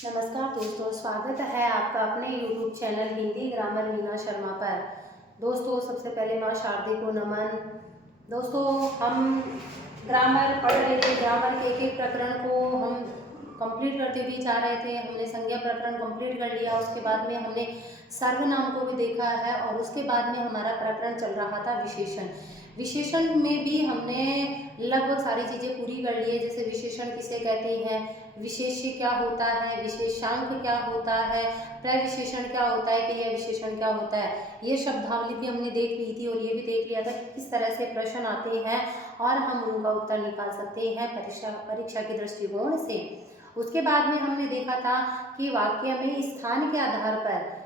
नमस्कार दोस्तों, स्वागत है आपका अपने YouTube channel Hindi grammar Meena Sharma पर। दोस्तों, सबसे पहले माँ शारदे को नमन। दोस्तों, हम ग्रामर पढ़ रहे थे। ग्रामर के एक एक प्रकरण को हम कंप्लीट करते हुए जा रहे थे। हमने संज्ञा प्रकरण कंप्लीट कर लिया। उसके बाद में हमने सर्वनाम को भी देखा है और उसके बाद में हमारा प्रकरण चल रहा था विशेषण। विशेषण में भी हमने लगभग सारी चीज़ें पूरी कर ली है। जैसे विशेषण किसे कहते हैं, विशेष्य क्या होता है, विशेषांक क्या होता है, प्रविशेषण क्या होता है, क्रिया विशेषण क्या होता है, ये शब्दावली भी हमने देख ली थी। और ये भी देख लिया था कि किस तरह से प्रश्न आते हैं और हम उनका उत्तर निकाल सकते हैं परीक्षा के दृष्टिकोण से। उसके बाद में हमने देखा था कि वाक्य में स्थान के आधार पर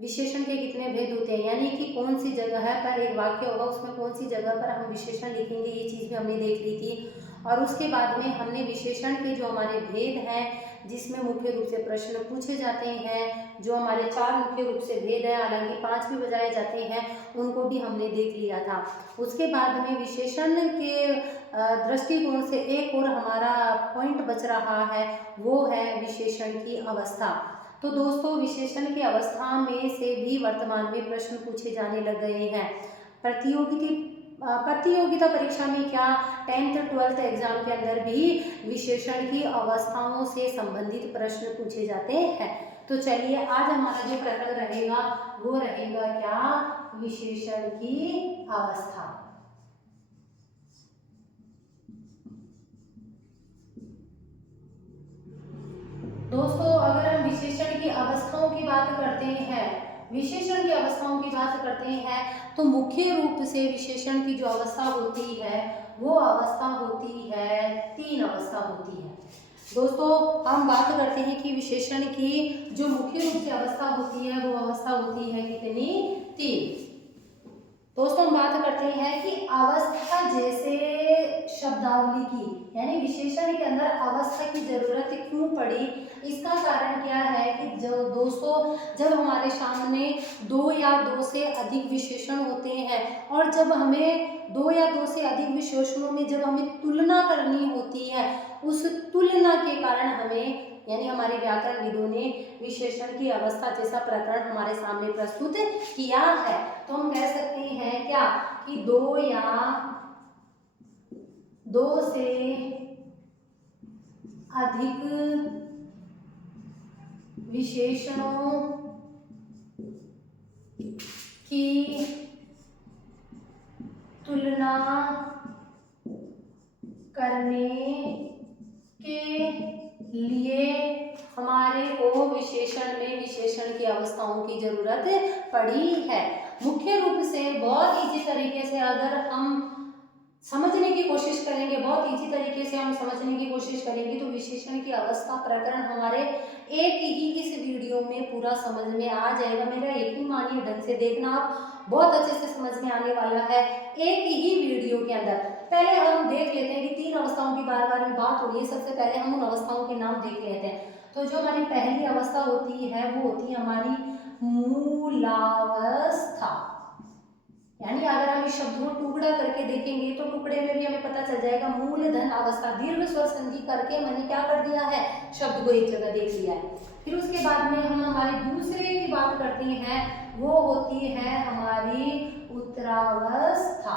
विशेषण के कितने भेद होते हैं, यानी कि कौन सी जगह पर एक वाक्य होगा उसमें कौन सी जगह पर हम विशेषण लिखेंगे, ये चीज़ भी हमने देख ली थी। और उसके बाद में हमने विशेषण के जो हमारे भेद हैं, जिसमें मुख्य रूप से प्रश्न पूछे जाते हैं, जो हमारे 4 मुख्य रूप से भेद हैं, हालांकि 5 भी बजाए जाते हैं, उनको भी हमने देख लिया था। उसके बाद में विशेषण के दृष्टिकोण से एक और हमारा पॉइंट बच रहा है, वो है विशेषण की अवस्था। तो दोस्तों, विशेषण की अवस्था में से भी वर्तमान में प्रश्न पूछे जाने लग गए हैं। प्रतियोगिता परीक्षा में क्या 10th 12th एग्जाम के अंदर भी विशेषण की अवस्थाओं से संबंधित प्रश्न पूछे जाते हैं। तो चलिए, आज हमारा जो प्रकरण रहेगा वो रहेगा क्या, विशेषण की अवस्था। दोस्तों, अगर हम विशेषण की अवस्थाओं की बात करते हैं, विशेषण की अवस्थाओं की बात करते हैं, तो मुख्य रूप से विशेषण की जो अवस्था होती है वो अवस्था होती है, 3 अवस्था होती है। दोस्तों, हम बात करते हैं कि विशेषण की जो मुख्य रूप से अवस्था होती है वो अवस्था होती है कितनी, 3। दोस्तों, हम बात करते हैं कि अवस्था जैसे शब्दावली की, यानी विशेषण के अंदर अवस्था की जरूरत क्यों पड़ी। इसका कारण क्या है कि जो दोस्तों, जब हमारे सामने 2 या 2 से अधिक विशेषण होते हैं और जब हमें 2 या 2 से अधिक विशेषणों में जब हमें तुलना करनी होती है, उस तुलना के कारण हमें, यानी हमारे व्याकरणविदों ने विशेषण की अवस्था जैसा प्रकरण हमारे सामने प्रस्तुत किया है। तो हम कह सकते हैं क्या कि 2 या 2 से अधिक विशेषणों की तुलना करने के लिए हमारे को विशेषण में विशेषण की अवस्थाओं की जरूरत पड़ी है। मुख्य रूप से बहुत इजी तरीके से अगर हम समझने की कोशिश करेंगे, बहुत इजी तरीके से हम समझने की कोशिश करेंगे, तो विशेषण की अवस्था प्रकरण हमारे एक ही इस वीडियो में पूरा समझ में आ जाएगा। मेरा यकीन मानिए, ढंग से देखना, आप बहुत अच्छे से समझ में आने वाला है एक ही वीडियो के अंदर। पहले हम देख लेते हैं कि 3 अवस्थाओं की बार बार में बात हो रही है। सबसे पहले हम उन अवस्थाओं के नाम देख लेते हैं। तो जो हमारी पहली अवस्था होती है वो होती है हमारी मूलावस्था, यानी अगर हम इस शब्द को टुकड़ा करके देखेंगे तो टुकड़े में भी हमें पता चल जाएगा मूलधन अवस्था। दीर्घ स्वर संधि करके मैंने क्या कर दिया है, शब्द को एक जगह देख लिया है। फिर उसके बाद में हम हमारे दूसरे की बात करते हैं, वो होती है हमारी उत्तरावस्था।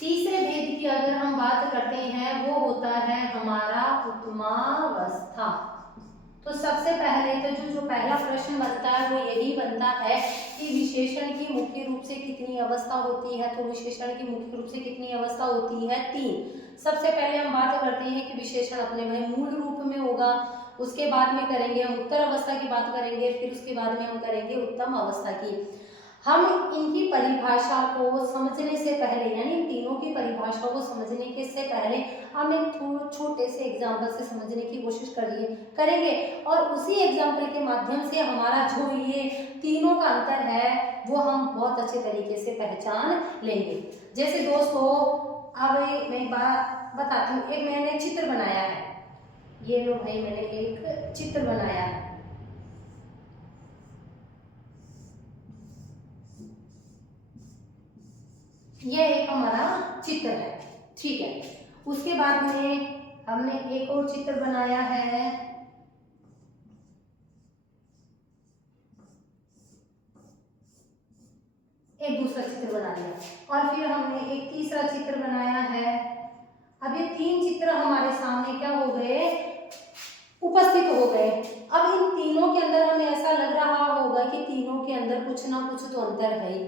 तीसरे भेद की अगर हम बात करते हैं वो होता है हमारा उत्तमावस्था। तो सबसे पहले तो जो पहला प्रश्न बनता है वो यही बनता है कि विशेषण की मुख्य रूप से कितनी अवस्था होती है। तो विशेषण की मुख्य रूप से कितनी अवस्था होती है, 3। सबसे पहले हम बात करते हैं कि विशेषण अपने में मूल रूप में होगा। उसके बाद में करेंगे हम उत्तर अवस्था की बात करेंगे। फिर उसके बाद में हम करेंगे उत्तम अवस्था की। हम इनकी परिभाषा को समझने से पहले, यानी तीनों की परिभाषा को समझने के से पहले हम एक छोटे से एग्जाम्पल से समझने की कोशिश करेंगे और उसी एग्जाम्पल के माध्यम से हमारा जो ये तीनों का अंतर है वो हम बहुत अच्छे तरीके से पहचान लेंगे। जैसे दोस्तों, अब मैं बात बताती हूँ। एक मैंने चित्र बनाया है, ये लो भाई, मैंने एक चित्र बनाया है। यह एक हमारा चित्र है, ठीक है। उसके बाद में हमने एक और चित्र बनाया है, एक दूसरा चित्र बना लिया और फिर हमने एक तीसरा चित्र बनाया है। अब ये 3 चित्र हमारे सामने क्या हो गए, उपस्थित हो गए। अब इन तीनों के अंदर हमें ऐसा लग रहा होगा कि तीनों के अंदर कुछ ना कुछ तो अंतर है ही,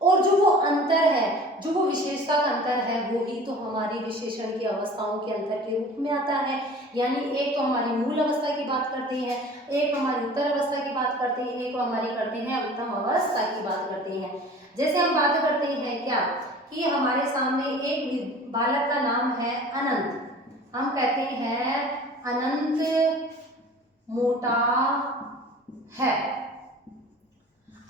और जो वो अंतर है, जो वो विशेषता का अंतर है, वो ही तो हमारी विशेषण की अवस्थाओं के अंतर के रूप में आता है। यानी एक तो हमारी मूल अवस्था की बात करते हैं, एक हमारी उत्तर अवस्था की बात करते हैं, एक हमारी करते हैं उत्तम अवस्था की बात करते हैं। जैसे हम बात करते हैं क्या कि हमारे सामने एक बालक का नाम है अनंत, हम कहते हैं अनंत मोटा है।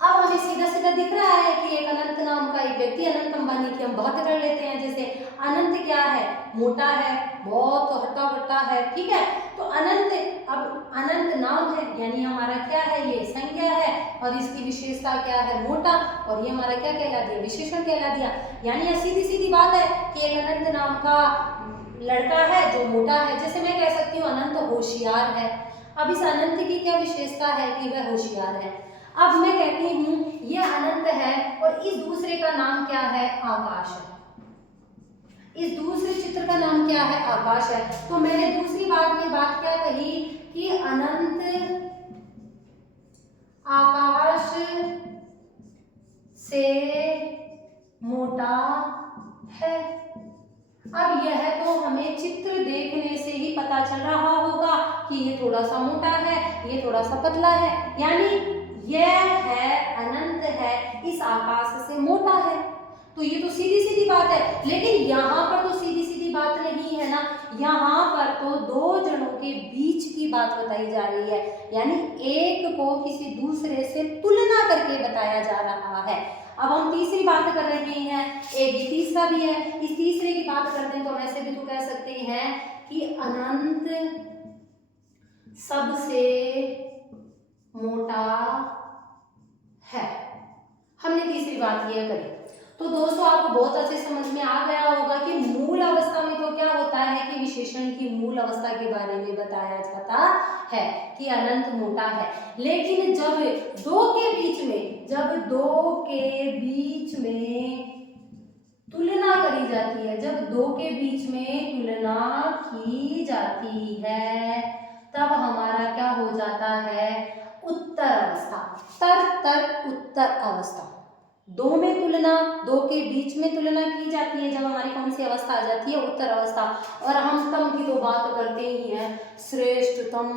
अब हमें सीधा सीधा दिख रहा है कि एक अनंत नाम का एक व्यक्ति, अनंत अंबानी की हम बात कर लेते हैं। जैसे अनंत क्या है, मोटा है, बहुत हट्टा कट्टा है, ठीक है। तो अनंत, अब अनंत नाम है यानी हमारा क्या है, ये संज्ञा है, और इसकी विशेषता क्या है, मोटा, और ये हमारा क्या कहला दिया, विशेषण कहला दिया। यानी यह सीधी सीधी बात है कि एक अनंत नाम का लड़का है जो मोटा है। जैसे मैं कह सकती हूँ अनंत होशियार है। अब इस अनंत की क्या विशेषता है कि वह होशियार है। अब मैं कहती हूँ यह अनंत है और इस दूसरे का नाम क्या है, आकाश है। इस दूसरे चित्र का नाम क्या है, आकाश है। तो मैंने दूसरी बात में बात क्या कही कि अनंत आकाश से मोटा है। अब यह तो हमें चित्र देखने से ही पता चल रहा होगा कि ये थोड़ा सा मोटा है, ये थोड़ा सा पतला है, यानी यह है अनंत है, इस आकाश से मोटा है। तो ये तो सीधी सीधी बात है। लेकिन यहाँ पर तो सीधी सीधी बात नहीं है ना, यहाँ पर तो दो जनों के बीच की बात बताई जा रही है, यानी एक को किसी दूसरे से तुलना करके बताया जा रहा है। अब हम तीसरी बात कर रहे हैं, एक ये तीसरा भी है। इस तीसरे की बात करते हैं तो वैसे भी तो कह सकते हैं कि अनंत सबसे मोटा है। हमने तीसरी बात यह करी। तो दोस्तों आपको बहुत अच्छे समझ में आ गया होगा कि मूल अवस्था में तो क्या होता है कि विशेषण की मूल अवस्था के बारे में बताया जाता है कि अनंत मोटा है। लेकिन जब दो के बीच में, जब दो के बीच में तुलना करी जाती है, जब दो के बीच में तुलना की जाती है, तब हमारा क्या हो जाता है, उत्तर अवस्था। तर उत्तर अवस्था, दो में तुलना, दो के बीच में तुलना की जाती है, जब हमारी कौन सी अवस्था आ जाती है, उत्तर अवस्था। और हम तम की तो बात करते ही हैं, श्रेष्ठतम,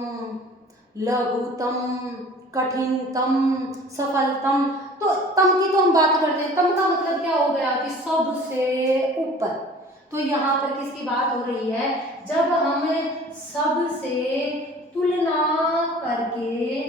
लघुतम, कठिनतम, सफलतम। तो तम की तो हम बात करते हैं, तम का मतलब क्या हो गया कि सबसे ऊपर। तो यहाँ पर किसकी बात हो रही है, जब हम सबसे तुलना करके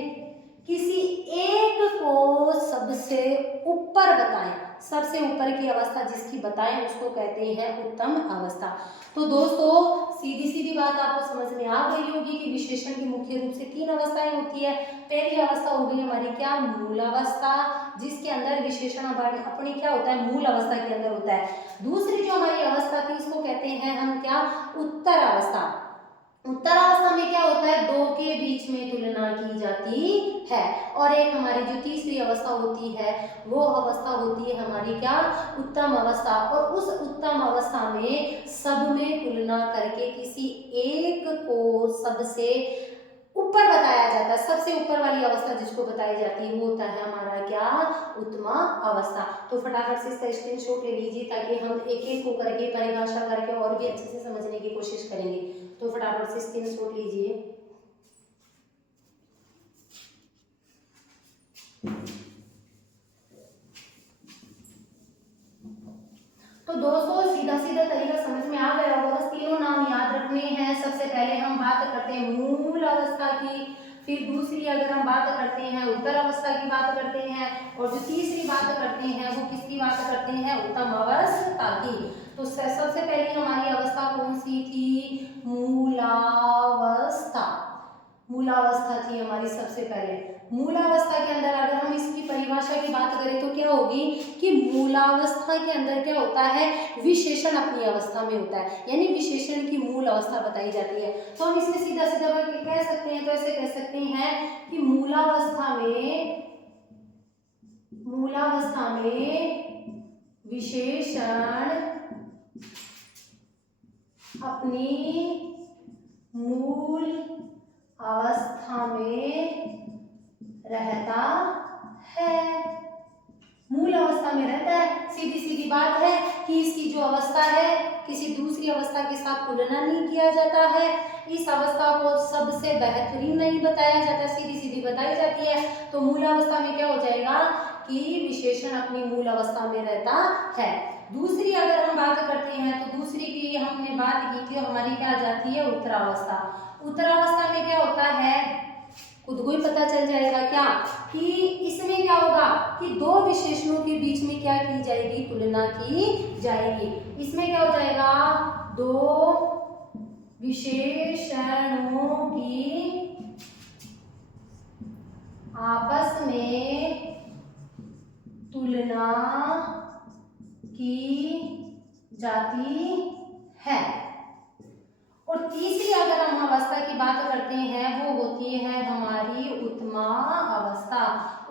किसी एक को सबसे ऊपर बताएं, सबसे ऊपर की अवस्था जिसकी बताएं उसको कहते हैं उत्तम अवस्था। तो दोस्तों सीधी सीधी बात आपको समझ में आ गई होगी कि विशेषण की मुख्य रूप से 3 अवस्थाएं होती है। पहली अवस्था हो गई हमारी क्या, मूल अवस्था, जिसके अंदर विशेषण अपनी क्या होता है, मूल अवस्था के अंदर होता है। दूसरी जो हमारी अवस्था थी उसको कहते हैं हम क्या, उत्तर अवस्था। उत्तर अवस्था में क्या होता है, दो के बीच में तुलना की जाती है। और एक हमारी जो तीसरी अवस्था होती है वो अवस्था होती है हमारी क्या, उत्तम अवस्था। और उस उत्तम अवस्था में सब में तुलना करके किसी एक को सबसे ऊपर बताया जाता है। सबसे ऊपर वाली अवस्था जिसको बताई जाती है वो होता है हमारा क्या, उत्तम अवस्था। तो फटाफट से इसका स्क्रीनशॉट ले लीजिए ताकि हम एक एक को करके परिभाषा करके और भी अच्छे से समझने की कोशिश करेंगे। तो फटाफट से स्क्रीनशॉट लीजिए। तो दोस्तों सीधा सीधा तरीका समझ में आ गया होगा, बस तीनों नाम याद रखने हैं। सबसे पहले हम बात करते हैं मूल अवस्था की, फिर दूसरी अगर हम बात करते हैं उत्तर अवस्था की बात करते हैं, और जो तीसरी बात करते हैं वो किसकी बात करते हैं, उत्तम अवस्था की। तो सबसे पहले हमारी अवस्था कौन सी थी, मूलावस्था। मूलावस्था थी हमारी सबसे पहले। मूलावस्था के अंदर अगर हम इसकी परिभाषा की बात करें तो क्या होगी कि मूलावस्था के अंदर क्या होता है, विशेषण अपनी अवस्था में होता है, यानी विशेषण की मूल अवस्था बताई जाती है। तो हम इसमें सीधा सीधा कह सकते हैं, तो ऐसे कह सकते हैं कि मूलावस्था में मूलावस्था में विशेषण अपनी मूल अवस्था में रहता है। मूल अवस्था में रहता है, सीधी सीधी बात है कि इसकी जो अवस्था है किसी दूसरी अवस्था के साथ तुलना नहीं किया जाता है, इस अवस्था को सबसे बेहतरीन नहीं बताया जाता, सीधी सीधी बताई जाती है। तो मूल अवस्था में क्या हो जाएगा कि विशेषण अपनी मूल अवस्था में रहता है। दूसरी अगर हम बात करते हैं तो दूसरी की हमने बात की थी, हमारी क्या आ जाती है उत्तरावस्था। उत्तरावस्था में क्या होता है खुद को ही पता चल जाएगा क्या कि इसमें क्या होगा कि दो विशेषणों के बीच में क्या की जाएगी, तुलना की जाएगी। इसमें क्या हो जाएगा, दो विशेषणों की आपस में तुलना की जाती है। और तीसरी अगर हम अवस्था की बात करते हैं वो होती है हमारी उत्तमा अवस्था।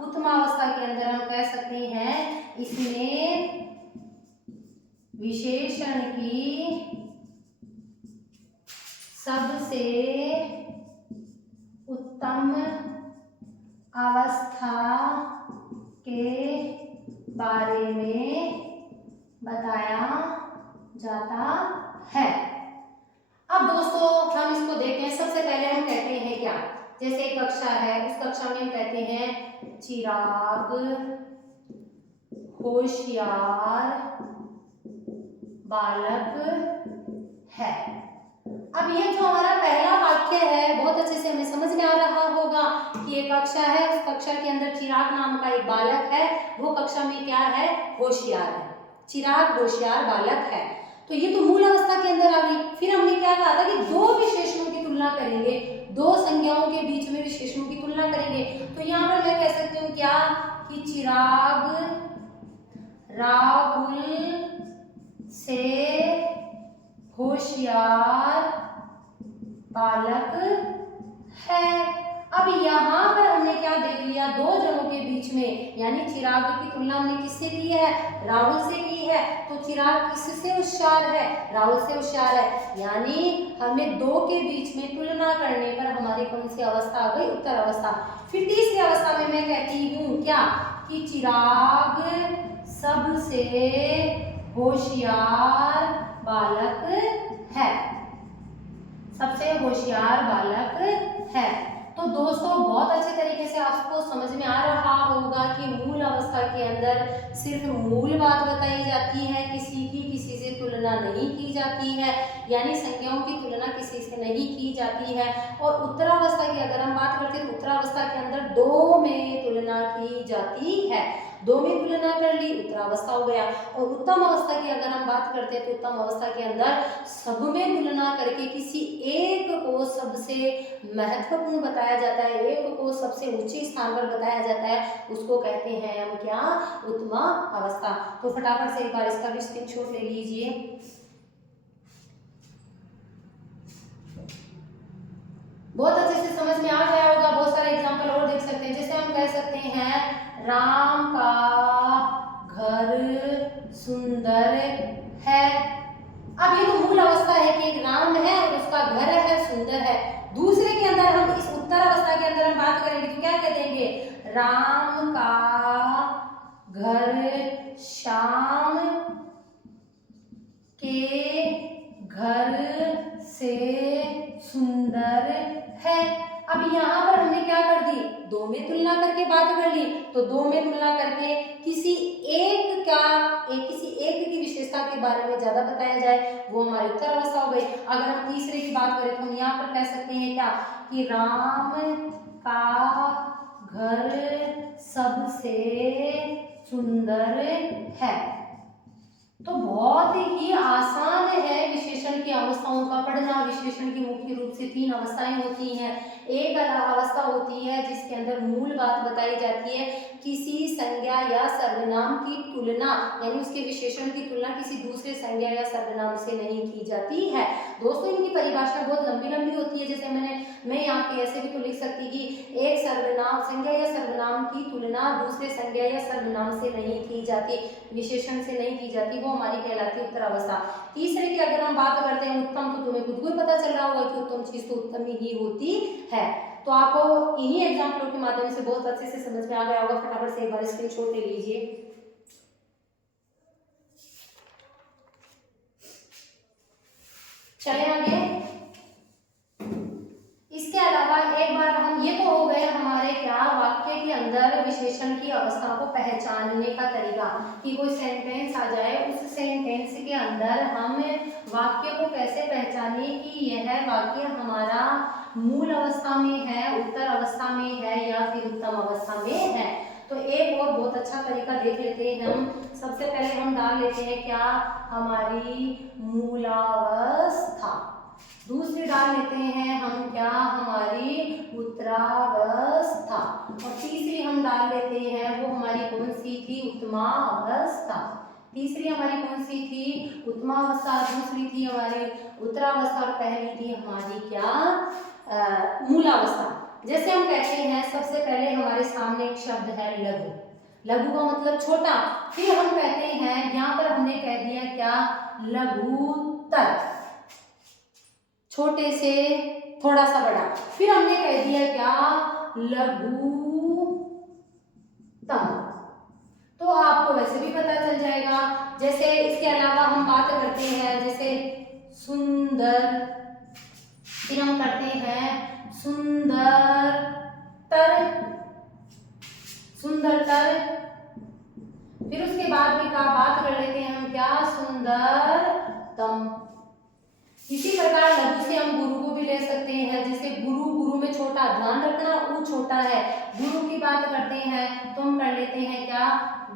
उत्तमा अवस्था के अंदर हम कह सकते हैं इसमें विशेषण की सबसे उत्तम अवस्था के बारे में बताया जाता है। अब दोस्तों हम इसको देखते हैं। सबसे पहले हम कहते हैं क्या, जैसे एक कक्षा है, उस कक्षा में हम कहते हैं चिराग होशियार बालक है। अब ये जो हमारा पहला वाक्य है बहुत अच्छे से हमें समझ में आ रहा होगा कि एक कक्षा है, उस कक्षा के अंदर चिराग नाम का एक बालक है, वो कक्षा में क्या है, होशियार है। चिराग होशियार बालक है, तो ये तो मूल अवस्था के अंदर आ गई। फिर हमने क्या कहा था कि दो विशेषणों की तुलना करेंगे, दो संज्ञाओं के बीच में विशेषणों की तुलना करेंगे। तो यहाँ पर मैं कह सकती हूँ क्या कि चिराग राहुल से होशियार बालक है। अब यहाँ पर हमने क्या देख लिया, दो जनों के बीच में, यानी चिराग की तुलना हमने किससे की है, राहुल से की है। तो चिराग किससे होशियार है, राहुल से होशियार है, यानी हमें दो के बीच में तुलना करने पर हमारी कौन सी अवस्था आ गई, उत्तर अवस्था। फिर तीसरी अवस्था में मैं कहती हूँ क्या कि चिराग सबसे होशियार बालक है, सबसे होशियार बालक है। तो दोस्तों बहुत अच्छे तरीके से आपको समझ में आ रहा होगा कि मूल अवस्था के अंदर सिर्फ मूल बात बताई जाती है, किसी से तुलना नहीं की जाती है, यानी संज्ञाओं की तुलना किसी से नहीं की जाती है। और उत्तरावस्था की अगर हम बात करते हैं तो उत्तरावस्था के अंदर दो में तुलना की जाती है, दो में तुलना कर ली, उत्तरावस्था हो गया। और उत्तम अवस्था की अगर हम बात करते हैं तो उत्तम अवस्था के अंदर सब में तुलना करके किसी एक को सबसे महत्वपूर्ण बताया जाता है, एक को सबसे ऊंचे स्थान पर बताया जाता है, उसको कहते हैं हम क्या, उत्तम अवस्था। तो फटाफट से एक बार इसका भी स्क्रीनशॉट ले लीजिए। बहुत अच्छे से समझ में आ गया होगा। बहुत सारे एग्जाम्पल और देख सकते हैं, जैसे हम कह सकते हैं राम का घर सुंदर है। अब ये तो मूल अवस्था है कि एक राम है और उसका घर है, सुंदर है। दूसरे के अंदर हम इस उत्तर अवस्था के अंदर हम बात करेंगे तो क्या कह देंगे, राम का घर श्याम के घर से सुंदर है। अब यहाँ पर हमने क्या कर दी, दो में तुलना करके बात कर ली, तो दो में तुलना करके किसी एक की विशेषता के बारे में ज्यादा बताया जाए, वो हमारी उत्तर अवस्था हो गई। अगर हम तीसरे की बात करें तो हम यहाँ पर कह सकते हैं क्या कि राम का घर सबसे सुंदर है। तो बहुत ही आसान है विशेषण की अवस्थाओं का पढ़ना। विशेषण की मुख्य रूप से तीन अवस्थाएं होती हैं। एक अवस्था होती है जिसके अंदर मूल बात बताई जाती है, किसी संज्ञा या सर्वनाम की तुलना, यानी उसके विशेषण की तुलना किसी दूसरे संज्ञा या सर्वनाम से नहीं की जाती है। दोस्तों इनकी परिभाषा बहुत लंबी लंबी होती है, जैसे मैंने मैं यहाँ पे ऐसे भी तो लिख सकती कि एक सर्वनाम, संज्ञा या सर्वनाम की तुलना दूसरे संज्ञा या सर्वनाम से नहीं की जाती, विशेषण से नहीं की जाती, वो हमारी कहलाती है उत्तरावस्था। तीसरे की अगर हम बात करते हैं उत्तम, तो तुम्हें खुद को ही पता चल रहा होगा कि उत्तम चीज तो उत्तम ही होती है। तो आपको इन्हीं एग्जाम्पलों के माध्यम से बहुत अच्छे से समझ में आ गया होगा। फटाफट से एक बार स्क्रीनशॉट ले लीजिए। चले आगे। इसके अलावा एक बार हम, ये तो हो गए हमारे क्या वाक्य के अंदर विशेषण की अवस्था को पहचानने का तरीका, कि कोई सेंटेंस आ जाए, उस सेंटेंस के अंदर हम वाक्य को कैसे पहचाने कि यह वाक्य हमारा मूल अवस्था में है, उत्तर अवस्था में है या फिर उत्तम अवस्था में है। तो एक और बहुत अच्छा तरीका देख लेते हैं हम। सबसे पहले हम डाल लेते हैं क्या, हमारी मूलावस्था। दूसरी डाल लेते हैं हम क्या, हमारी उत्तरावस्था। और तीसरी हम डाल लेते हैं, वो हमारी कौन सी थी, उत्तमावस्था। तीसरी हमारी कौन सी थी, उत्तमावस्था। दूसरी थी हमारी उत्तरावस्था और पहली थी हमारी क्या, मूलावस्था। जैसे हम कहते हैं, सबसे पहले हमारे सामने एक शब्द है लघु। लघु का मतलब छोटा। फिर हम कहते हैं, यहाँ पर हमने कह दिया क्या, लघुत्तर, छोटे से थोड़ा सा बड़ा। फिर हमने कह दिया क्या, लघुत्तम। तो आपको वैसे भी पता चल जाएगा। जैसे इसके अलावा हम बात करते हैं, जैसे सुंदर, फिर हम करते हैं सुंदरतर, सुंदरतर। फिर उसके बाद भी बात कर लेते हैं हम क्या, सुंदरतम। इसी प्रकार लघु से हम गुरु को भी ले सकते हैं। जैसे गुरु, गुरु में छोटा, ध्यान रखना ऊ छोटा है। गुरु की बात करते हैं तो हम कर लेते हैं क्या,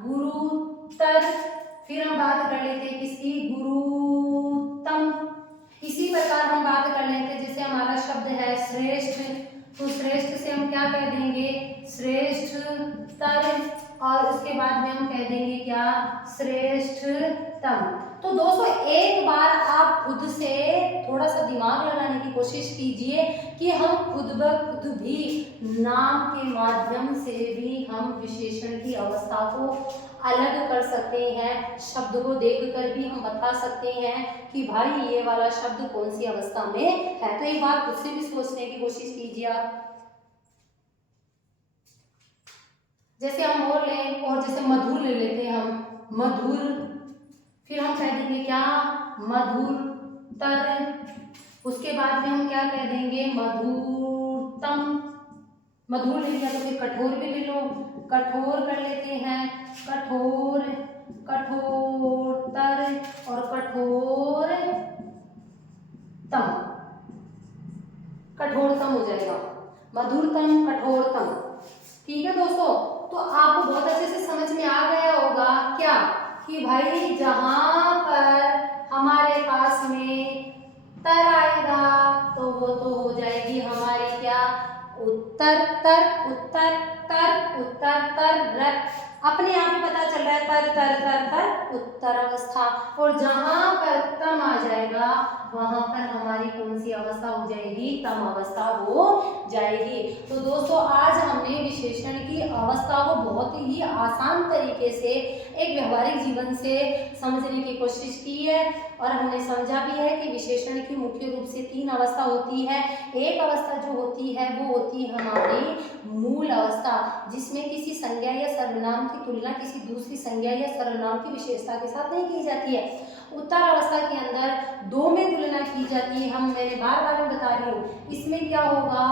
गुरुतर। फिर हम बात कर लेते हैं किसकी, गुरुत्तम। इसी प्रकार हम बात कर लेते हैं, जैसे हमारा शब्द है श्रेष्ठ, तो श्रेष्ठ से हम क्या कह देंगे, श्रेष्ठतर। और उसके बाद में हम कह देंगे क्या, श्रेष्ठतम। तो दोस्तों एक बार आप खुद से थोड़ा सा दिमाग लगाने की कोशिश कीजिए कि हम खुद ब खुद भी नाम के माध्यम से भी हम विशेषण की अवस्था को अलग कर सकते हैं। शब्द को देखकर भी हम बता सकते हैं कि भाई ये वाला शब्द कौन सी अवस्था में है। तो एक बार खुद से भी सोचने की कोशिश कीजिए आप। जैसे हम और लें, और जैसे मधुर ले लेते हैं हम, मधुर। फिर हम कह देंगे क्या, मधुरतर। उसके बाद में हम क्या कह देंगे, मधुरतम। मधुर ले लिया तो फिर कठोर भी ले लो, कठोर कर लेते हैं, कठोर, कठोरतर और कठोरतम, कठोरतम हो जाएगा, मधुरतम, कठोरतम। ठीक है दोस्तों, तो आपको बहुत अच्छे से समझ में आ गया होगा क्या, कि भाई जहां पर हमारे पास में तर आएगा तो वो तो हो जाएगी हमारी क्या, उत्तरतर, उत्तरतर, उत्तरतर। अपने आप ही पता चल रहा है तर तर तर तर उत्तर अवस्था। और जहां पर तम आ जाएगा वहां पर हमारी कौन सी अवस्था हो जाएगी, तम अवस्था हो जाएगी। तो दोस्तों आज हमने विशेषण की अवस्था को बहुत ही आसान तरीके से एक व्यवहारिक जीवन से समझने की कोशिश की है, और हमने समझा भी है कि विशेषण की मुख्य रूप से 3 अवस्था होती है। एक अवस्था जो होती है वो होती है हमारी मूल अवस्था, जिसमें किसी संज्ञा या सर्वनाम की तुलना किसी दूसरी संज्ञा या सर्वनाम की विशेषता के साथ नहीं की जाती है। उत्तर अवस्था के अंदर 2 में तुलना की जाती है। मैंने बार बार बता रही हूँ, इसमें क्या होगा,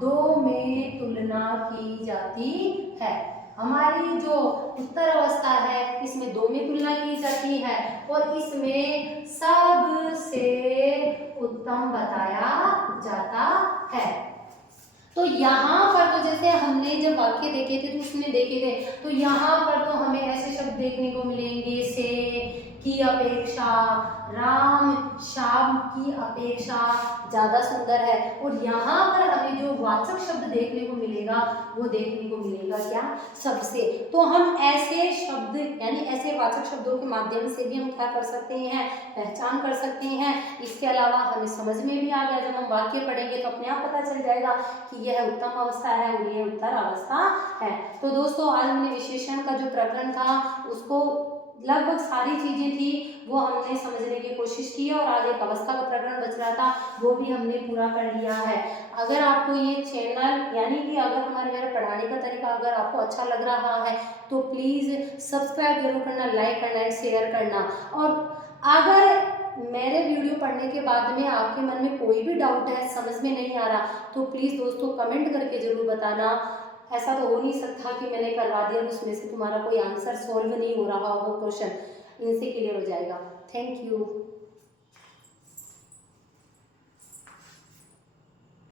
2 में तुलना की जाती है। हमारी जो उत्तर अवस्था है इसमें 2 में तुलना की जाती है, और इसमें सबसे उत्तम बताया जाता है। तो यहाँ पर तो जैसे हमने जब वाक्य देखे थे तो उसमें देखे थे, तो यहाँ पर तो हमें ऐसे शब्द देखने को मिलेंगे, से, की अपेक्षा, राम श्याम की अपेक्षा ज़्यादा सुंदर है। और यहाँ पर हमें जो वाचक शब्द देखने को मिलेगा वो देखने को मिलेगा क्या, सबसे। तो हम ऐसे शब्द यानी ऐसे वाचक शब्दों के माध्यम से भी हम क्या कर सकते हैं, पहचान कर सकते हैं। इसके अलावा हमें समझ में भी आ गया, जब हम वाक्य पढ़ेंगे तो अपने आप पता चल जाएगा कि यह उत्तम अवस्था है और यह उत्तर अवस्था है। तो दोस्तों आज हमने विशेषण का जो प्रकरण था उसको लगभग सारी चीजें थी वो हमने समझने की कोशिश की है, और आज एक अवस्था का प्रकरण बच रहा था वो भी हमने पूरा कर लिया है। अगर आपको ये चैनल यानी कि अगर हमारे मेरा पढ़ाने का तरीका अगर आपको अच्छा लग रहा है तो प्लीज़ सब्सक्राइब जरूर करना, लाइक करना एंड शेयर करना। और अगर मेरे वीडियो पढ़ने के बाद में आपके मन में कोई भी डाउट है, समझ में नहीं आ रहा, तो प्लीज़ दोस्तों कमेंट करके ज़रूर बताना। ऐसा तो हो नहीं सकता कि मैंने करवा दिया उसमें से तुम्हारा कोई आंसर सॉल्व नहीं हो रहा हो, क्वेश्चन इनसे क्लियर हो जाएगा। Thank you.